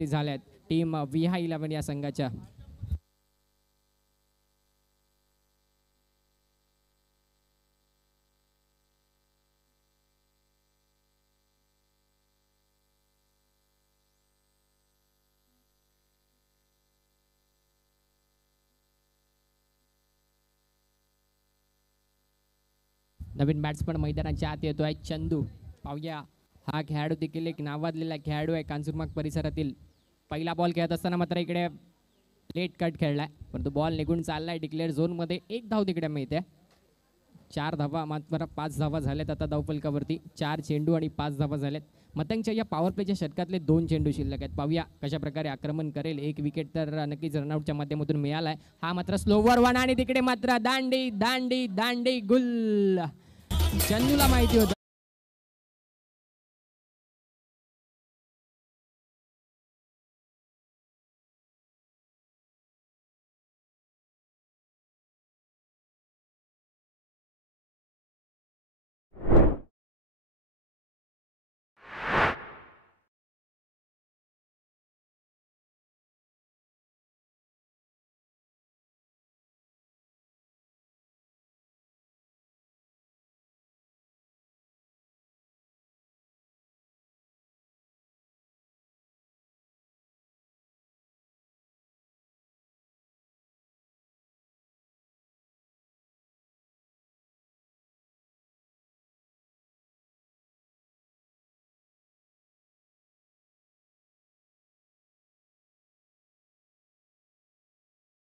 झाल्यात team VH11 या संघाच्या. नवीन बॅट्समन मैदानाच्या आत येतोय चंदू. पाहूया हा खेळाडू देखील एक नावाजलेला खेळाडू आहे कांजूरमार्ग परिसरातील. पहिला बॉल खेळत असताना मात्र इकडे लेट कट खेळलाय, परंतु बॉल निघून चाललाय डिक्लेअर झोनमध्ये. एक धाव तिकडे मिळते. 4 धावा मात्र 5 धावा झाल्यात आता धावफलकावरती. 4 चेंडू आणि 5 धावा झाल्यात. मतंगच्या या पॉवर प्लेच्या षटकातले 2 चेंडू शिल्लक आहेत. पाहूया कशा प्रकारे आक्रमण करेल. एक विकेट तर नक्कीच रनआउटच्या माध्यमातून मिळालाय. हा मात्र स्लोवर वन आणि तिकडे मात्र दांडी दांडी दांडी गुल. चंदूला माहिती होतं.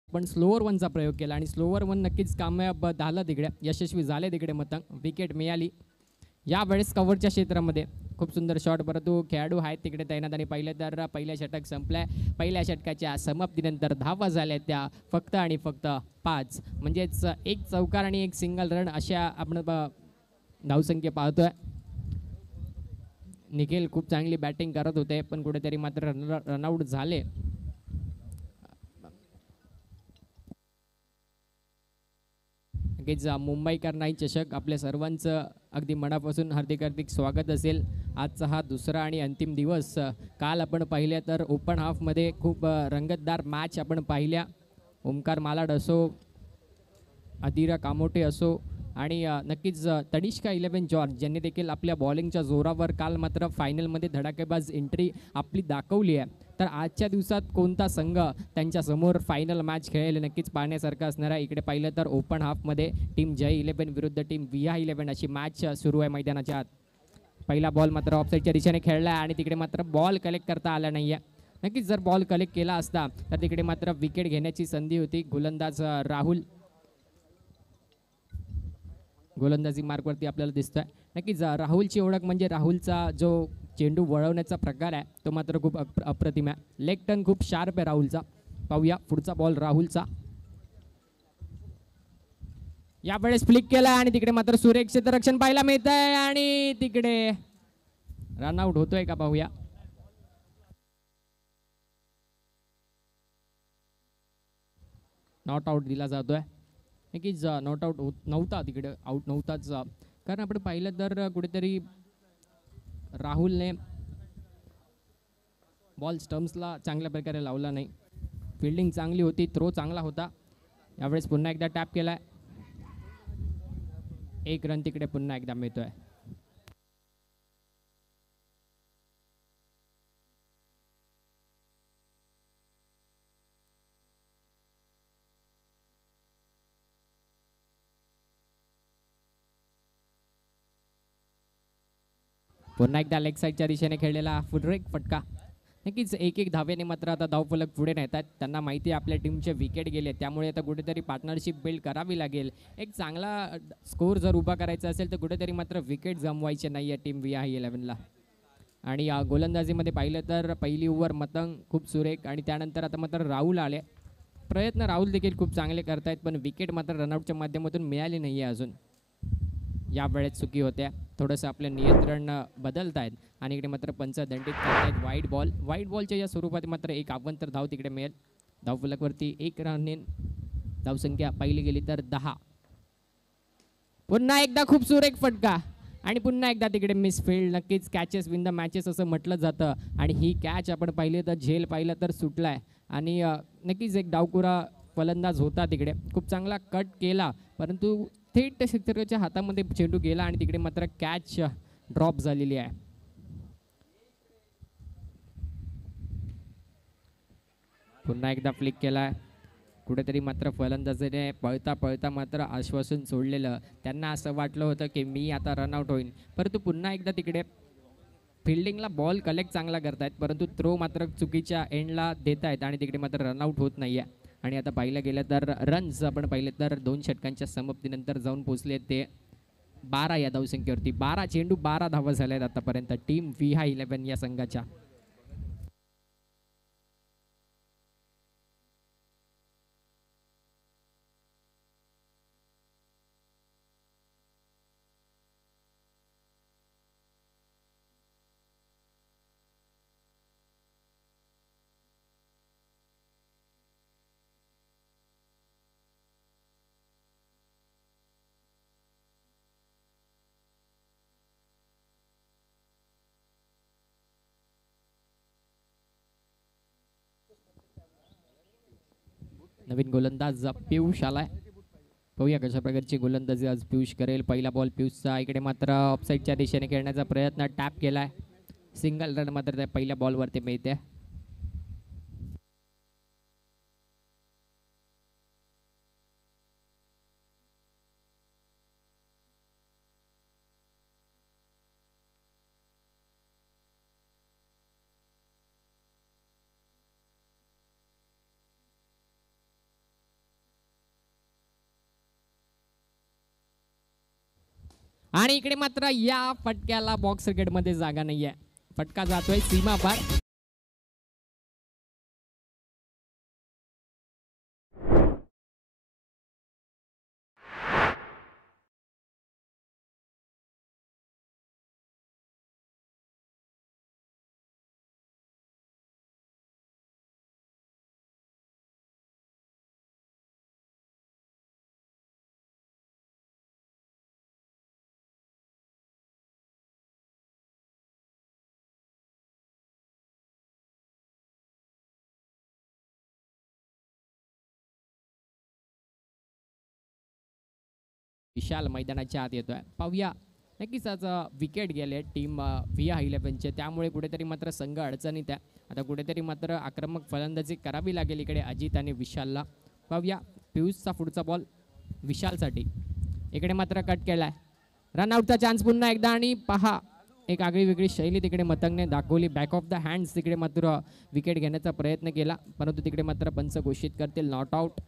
पण स्लोअर वनचा प्रयोग केला आणि स्लोअर वन नक्कीच कामयाब झालं तिकडे, यशस्वी झाले तिकडे मतंग. विकेट मिळाली. यावेळेस कव्हरच्या क्षेत्रामध्ये खूप सुंदर शॉट, परंतु खेळाडू आहेत तिकडे तैनात. आणि पहिल्या षटक संपलाय. पहिल्या षटकाच्या समाप्तीनंतर धावा झाल्या त्या फक्त आणि फक्त 5. म्हणजेच एक चौकार आणि एक सिंगल रन अशा आपण धावसंख्या पाहतोय. निखिल खूप चांगली बॅटिंग करत होते, पण कुठेतरी मात्र रनआउट झाले. नक्कीच मुंबईकर नाईट चषक आपल्या सर्वांचं अगदी मनापासून हार्दिक हार्दिक स्वागत असेल. आजचा हा दुसरा आणि अंतिम दिवस. काल आपण पाहिल्या तर ओपन हाफमध्ये खूप रंगतदार मॅच आपण पाहिल्या. ओमकार मालाड असो, अदिरा कामोटे असो आणि नक्कीच तनिष्का 11 जॉर्ज ज्यांनी देखील आपल्या बॉलिंगच्या जोरावर काल मात्र फायनलमध्ये धडाकेबाज एंट्री आपली दाखवली आहे. तर आजच्या दिवसात कोणता संघ त्यांच्यासमोर फायनल मॅच खेळेल नक्कीच पाहण्यासारखं असणार आहे. इकडे पाहिलं तर ओपन हाफमध्ये टीम जय 11 विरुद्ध टीम VH11 अशी मॅच सुरू आहे मैदानाच्या आत. पहिला बॉल मात्र ऑफसाईडच्या दिशेने खेळला आणि तिकडे मात्र बॉल कलेक्ट करता आला नाही आहे. नक्कीच जर बॉल कलेक्ट केला असता तर तिकडे मात्र विकेट घेण्याची संधी होती. गोलंदाजी मार्कवरती आपल्याला दिसतोय. नक्कीच राहुलची ओळख म्हणजे राहुलचा जो चेंडू वळवण्याचा प्रकार आहे तो मात्र खूप अप्रतिम आहे. लेग टर्न खूप शार्प आहे राहुलचा. पाहूया पुढचा बॉल राहुलचा. यावेळेस फ्लिक केला आणि तिकडे मात्र सुरेख क्षेत्ररक्षण पाहायला मिळत आहे आणि तिकडे रनआउट होतोय का पाहूया. नॉट आउट दिला जातोय. नक्कीच नॉट आउट होत नव्हता, तिकडे आउट नव्हताच. कारण आपण पाहिलं तर कुठेतरी राहुलने बॉल स्टम्प्सला चांगल्या प्रकारे लावला नाही. फिल्डिंग चांगली होती, थ्रो चांगला होता. यावेळेस पुन्हा एकदा टॅप केलाय. 1 रन तिकडे पुन्हा एकदा मिळतोय. पुन्हा एकदा लेग साईडच्या दिशेने खेळलेला फुलरेक फटका. नक्कीच एक धावेने मात्र आता धावफलक पुढे नेतात. त्यांना माहिती आहे आपल्या टीमचे विकेट गेले, त्यामुळे आता कुठेतरी पार्टनरशिप बिल्ड करावी लागेल. एक चांगला स्कोर जर उभा करायचा असेल तर कुठेतरी मात्र विकेट जमवायचे नाही आहे टीम VI11ला. आणि गोलंदाजीमध्ये पाहिलं तर पहिली ओव्हर मतंग खूप सुरेख आणि त्यानंतर आता मात्र राहुल आले. प्रयत्न राहुल देखील खूप चांगले करतायत, पण विकेट मात्र रनआउटच्या माध्यमातून मिळाली नाही आहे अजून. यावेळेस चुकी होत्या, थोडंसं आपलं नियंत्रण बदलत आहेत आणि इकडे मात्र पंच दंडित करतायत. वाईट बॉलच्या या स्वरूपात मात्र एक अवंतर धाव तिकडे मिळेल. धावफलकवरती 1 रनने धावसंख्या पाहिली गेली तर 10. पुन्हा एकदा खूप सुरेख फटका आणि पुन्हा एकदा तिकडे मिसफिल्ड. नक्कीच कॅचेस विन द मॅचेस असं म्हटलं जातं आणि ही कॅच आपण पाहिली तर झेल पाहिलं तर सुटलाय आणि नक्कीच एक डावकुरा फलंदाज होता तिकडे, खूप चांगला कट केला, परंतु थेट क्षेत्रच्या हातामध्ये चेंडू गेला आणि तिकडे मात्र कॅच ड्रॉप झालेली आहे. पुन्हा एकदा फ्लिक केलाय. कुठेतरी मात्र फलंदाजाने पळता मात्र आश्वासन सोडलेलं. त्यांना असं वाटलं होतं की मी आता रनआउट होईन, परंतु पुन्हा एकदा तिकडे फिल्डिंगला बॉल कलेक्ट चांगला करतायत, परंतु थ्रो मात्र चुकीच्या एंडला देत आहेत आणि तिकडे मात्र रनआउट होत नाही आहे. आणि आता पाहिलं गेलं तर रन्स आपण पाहिलं तर 2 षटकांच्या समाप्तीनंतर जाऊन पोहोचले ते 12 या धावसंख्येवरती. 12 चेंडू 12 धावा झाल्या आहेत आतापर्यंत टीम VI11 या संघाच्या. नवीन गोलंदाज पियुष आलाय. पाहूया कशा प्रकारची गोलंदाजी आज पियुष करेल. पहिला बॉल पियुषचा. इकडे मात्र ऑफसाईडच्या दिशेने खेळण्याचा प्रयत्न, टॅप केलाय. सिंगल रन मात्र त्या पहिल्या बॉलवरती मिळते. आणि इकडे मात्र या फटक्याला बॉक्स क्रिकेटमध्ये जागा नाहीये. फटका जातोय सीमा पार. विशाल मैदानाच्या आत येतोय. पाहूया. नक्कीच आज विकेट गेले टीम VI11चे, त्यामुळे कुठेतरी मात्र संघ अडचणीत आहे. आता कुठेतरी मात्र आक्रमक फलंदाजी करावी लागेल इकडे अजित आणि विशालला. पाहूया. पियुषचा पुढचा बॉल विशालसाठी. इकडे मात्र कट केलाय. रनआउटचा चान्स पुन्हा एकदा आणि पहा एक आगळी वेगळी शैली तिकडे मतंगने दाखवली. बॅक ऑफ द हँड्स तिकडे मात्र विकेट घेण्याचा प्रयत्न केला, परंतु तिकडे मात्र पंच घोषित करतील नॉट आउट.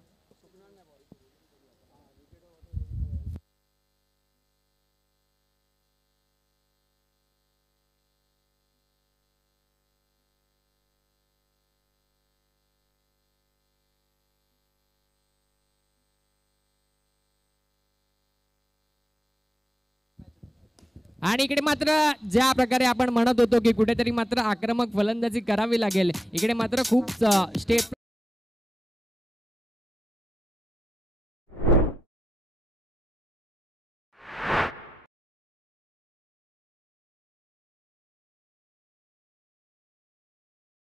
आणि इकडे मात्र ज्या प्रकारे आपण म्हणत होतो की कुठेतरी मात्र आक्रमक फलंदाजी करावी लागेल, इकडे मात्र खूप स्टेप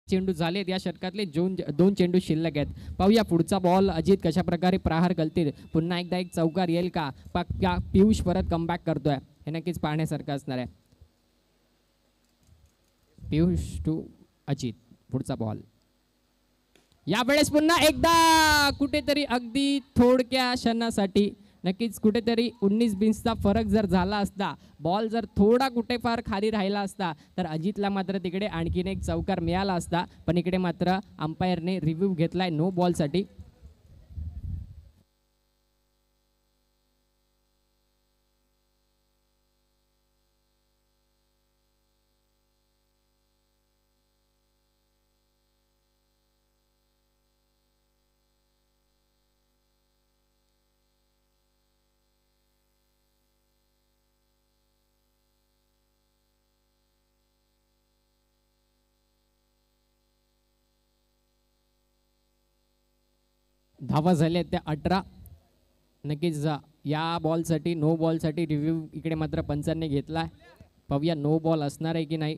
चेंडू झालेत या षटकातले. 2 चेंडू शिल्लक आहेत. पाहूया पुढचा बॉल अजित कशा प्रकारे प्रहार घालतील. पुन्हा एकदा एक चौकार येईल का? पियुष परत कमबॅक करतोय, हे नक्कीच पाहण्यासारखं असणार आहे. पियुष टू अजित. पुढचा बॉल यावेळेस पुन्हा एकदा कुठेतरी अगदी थोडक्या क्षणासाठी नक्कीच कुठेतरी 19-20चा फरक जर झाला असता, बॉल जर थोडा कुठे फार खाली राहिला असता, तर अजितला मात्र तिकडे आणखीन एक चौकार मिळाला असता. पण इकडे मात्र अंपायरने रिव्ह्यू घेतलाय नो बॉलसाठी. धावा झाल्या त्या 18. नक्कीच या बॉलसाठी नो बॉलसाठी रिव्ह्यू इकडे मात्र पंचांनी घेतलाय. पाहूया नो बॉल असणार आहे की नाही.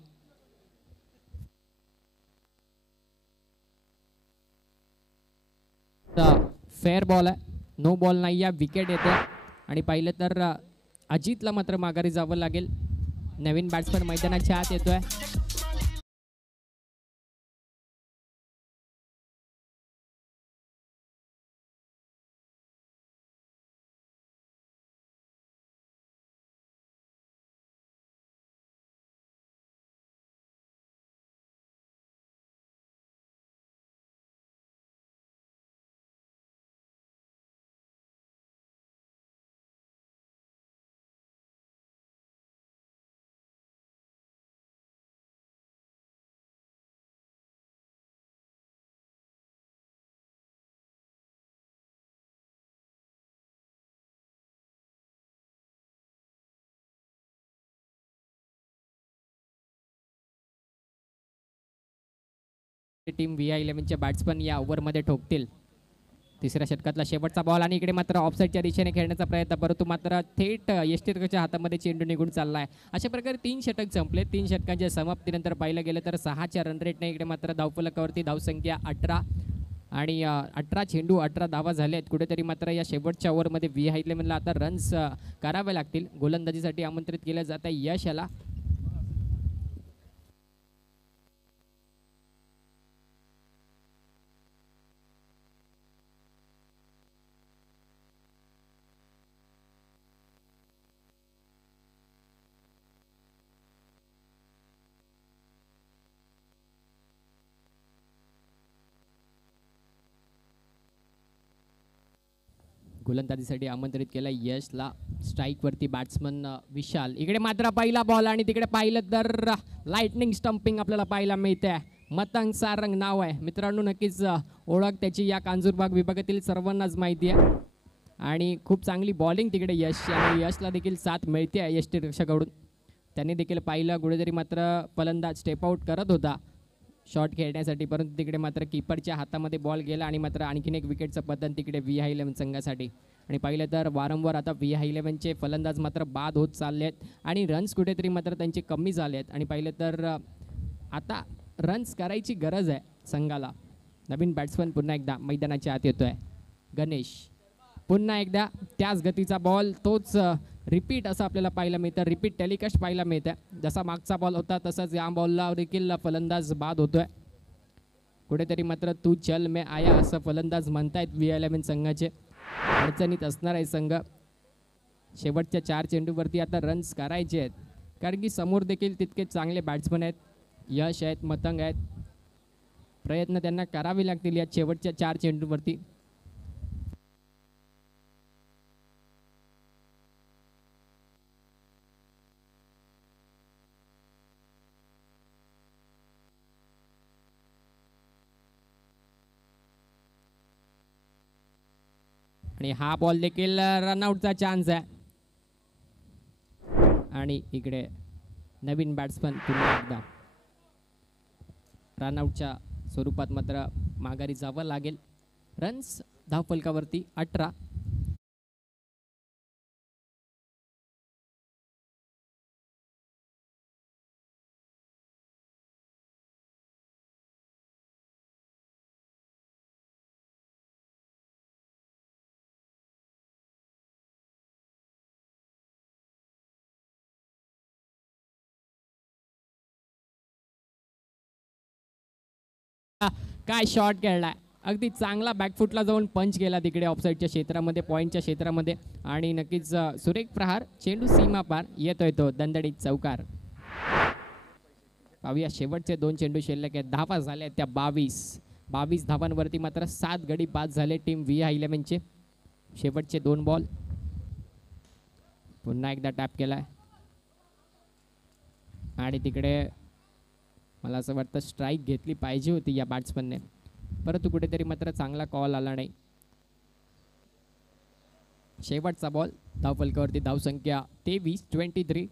फेअर बॉल आहे, नो बॉल नाही, या विकेट येते. आणि पाहिलं तर अजितला मात्र माघारी जावं लागेल. नवीन बॅट्समन मैदानाच्या आत येतोय. टीम VI11चे बॅट्समन या ओव्हरमध्ये ठोकतील. तिसऱ्या षटकातला शेवटचा बॉल आणि इकडे मात्र ऑफसाईडच्या दिशेने खेळण्याचा प्रयत्न, परंतु मात्र थेट यष्टीरच्या हातामध्ये चेंडू निघून चाललाय. अशा प्रकारे 3 षटक संपले. 3 षटकांच्या समाप्तीनंतर पाहिलं गेलं तर 6च्या रन रेटने इकडे मात्र धावफलकावरती धावसंख्या 18 आणि 18 चेंडू 18 धावा झालेत. कुठेतरी मात्र या शेवटच्या ओव्हरमध्ये VI11ला आता रन्स करावे लागतील. गोलंदाजीसाठी आमंत्रित केलं जात आहे यश याला. गोलंदाजीसाठी आमंत्रित केलं यशला. स्ट्राईकवरती बॅट्समन विशाल. इकडे मात्र पहिला बॉल आणि तिकडे पाहिलं तर लाइटनिंग स्टंपिंग आपल्याला पाहायला मिळते. मतंग सारंग नाव आहे मित्रांनो. नक्कीच ओळख त्याची या कांजूरबाग विभागातील सर्वांनाच माहिती आहे. आणि खूप चांगली बॉलिंग तिकडे यश, आणि यशला देखील साथ मिळते आहे यष्टीरक्षकाकडून. त्यांनी देखील पाहिलं कुठेतरी मात्र फलंदाज स्टेप आउट करत होता शॉट खेळण्यासाठी, परंतु तिकडे मात्र कीपरच्या हातामध्ये बॉल गेला आणि मात्र आणखीन एक विकेटचं पतन तिकडे VI11 संघासाठी. आणि पाहिलं तर वारंवार आता VI11चे फलंदाज मात्र बाद होत चालले आहेत आणि रन्स कुठेतरी मात्र त्यांचे कमी झाले आहेत. आणि पाहिलं तर आता रन्स करायची गरज आहे संघाला. नवीन बॅट्समन पुन्हा एकदा मैदानाच्या आत येतोय गणेश. पुन्हा एकदा त्याच गतीचा बॉल, तोच रिपीट असं आपल्याला पाहायला मिळतं. रिपीट टेलिकास्ट पाहायला मिळतं. जसा मागचा बॉल होता तसाच या बॉलला देखील फलंदाज बाद होतोय. कुठेतरी मात्र तू चल मे आया असं फलंदाज म्हणतायत VI11 संघाचे. अडचणीत असणार आहे संघ. शेवटच्या 4 चेंडूवरती आता रन्स करायचे आहेत, कारण की समोर देखील तितके चांगले बॅट्समन आहेत. यश आहेत, मतंग आहेत. प्रयत्न त्यांना करावे लागतील या शेवटच्या 4 चेंडूवरती. आणि हा बॉल देखील रनआउटचा चान्स आहे. आणि इकडे नवीन बॅट्समन पुन्हा एकदा रनआउटच्या स्वरूपात मात्र माघारी जावं लागेल. रन्स धावफलकावरती 18. काय शॉट खेळलाय. अगदी चांगला बॅकफुटला जाऊन पंच केला तिकडे ऑफसाईडच्या क्षेत्रामध्ये, पॉईंटच्या क्षेत्रामध्ये आणि नक्कीच सुरेख प्रहार, चेंडू सीमा पार येतोय तो दणदणीत चौकार. पाहूया शेवटचे 2 चेंडू शिल्लक आहेत. धावा झाल्या त्या 22 धावांवरती मात्र 7 गडी बाद झाले टीम VI11चे. शेवटचे 2 बॉल. पुन्हा एकदा टॅप केलाय आणि तिकडे मला असं वाटतं स्ट्राईक घेतली पाहिजे होती या बॅट्समनने, परंतु कुठेतरी मात्र चांगला कॉल आला नाही. शेवटचा बॉल. धावफलकावरती धावसंख्या 23-23.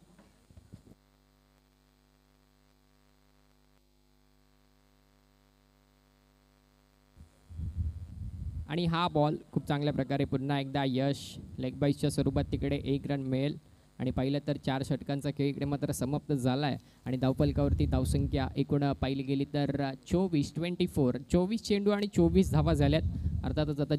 आणि हा बॉल खूप चांगल्या प्रकारे पुन्हा एकदा यश लेग बाईसच्या स्वरूपात तिकडे 1 रन मिळेल आणि पाहिलं तर 4 षटकांचा खेळ इकडे मात्र समाप्त झाला आहे आणि धावफलकावरती धावसंख्या एकूण पाहिली गेली तर 24-24. 24 चेंडू आणि 24 धावा झाल्यात. अर्थातच आता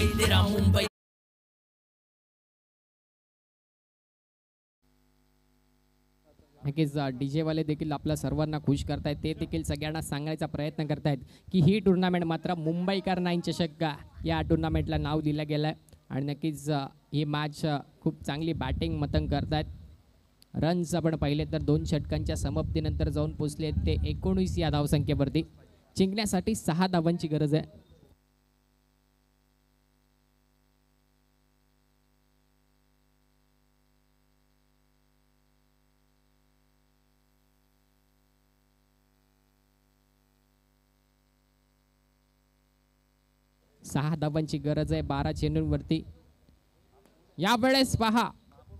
तेरा मुंबई. नक्कीच डीजे वाले देखील आपल्या सर्वांना खुश करतायत. ते देखील सगळ्यांना सांगायचा प्रयत्न करतायत की ही टुर्नामेंट मात्र मुंबईकर 9 चषक या टुर्नामेंटला नाव दिलं गेलं आहे. आणि नक्कीच ही मॅच खूप चांगली बॅटिंग मतंग करतायत. रन्स आपण पाहिले तर 2 षटकांच्या समाप्तीनंतर जाऊन पोचले ते 19 या धावसंख्येवरती. जिंकण्यासाठी 6 धावांची गरज आहे. सहा धावांची गरज आहे 12 चेंडूंवरती. यावेळेस पहा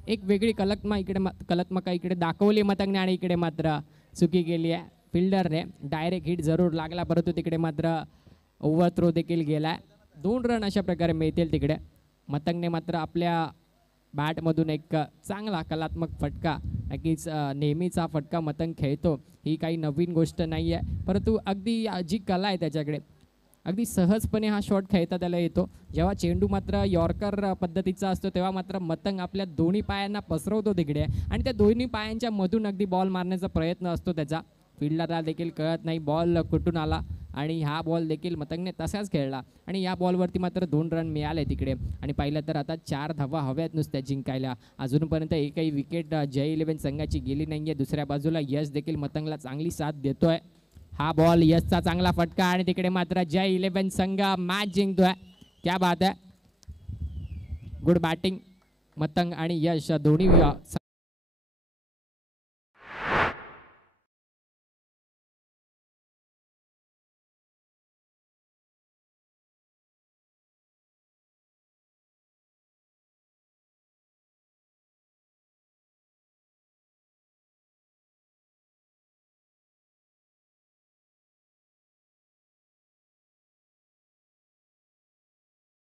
एक वेगळी कलात्मका इकडे दाखवली मतंगने आणि इकडे मात्र चुकी केली आहे फिल्डरने. डायरेक्ट हिट जरूर लागला परंतु तिकडे मात्र ओव्हर थ्रो देखील गेलाय. 2 रन अशा प्रकारे मिळतील तिकडे. मतंगने मात्र आपल्या बॅटमधून एक चांगला कलात्मक फटका, नक्कीच नेहमीचा फटका मतंग खेळतो ही काही नवीन गोष्ट नाही आहे, परंतु अगदी जी कला आहे त्याच्याकडे अगदी सहजपणे हा शॉट खेळता त्याला येतो. जेव्हा चेंडू मात्र यॉर्कर पद्धतीचा असतो तेव्हा मात्र मतंग आपल्या दोन्ही पायांना पसरवतो तिकडे आणि त्या दोन्ही पायांच्या मधून अगदी बॉल मारण्याचा प्रयत्न असतो त्याचा. फिल्डरला देखील कळत नाही बॉल कुठून आला आणि हा बॉल देखील मतंगने तसाच खेळला आणि या बॉलवरती मात्र 2 रन मिळाले तिकडे. आणि पाहिलं तर आता 4 धावा हव्यात नुसत्या जिंकायला. अजूनपर्यंत एकही विकेट जय 11 संघाची गेली नाही आहे. दुसऱ्या बाजूला यश देखील मतंगला चांगली साथ देतोय. हा बॉल यशचा चांगला फटका आणि तिकडे मात्र जय 11 संघ मॅच जिंकतोय. क्या बात आहे. गुड बॅटिंग मतंग आणि यश दोन्ही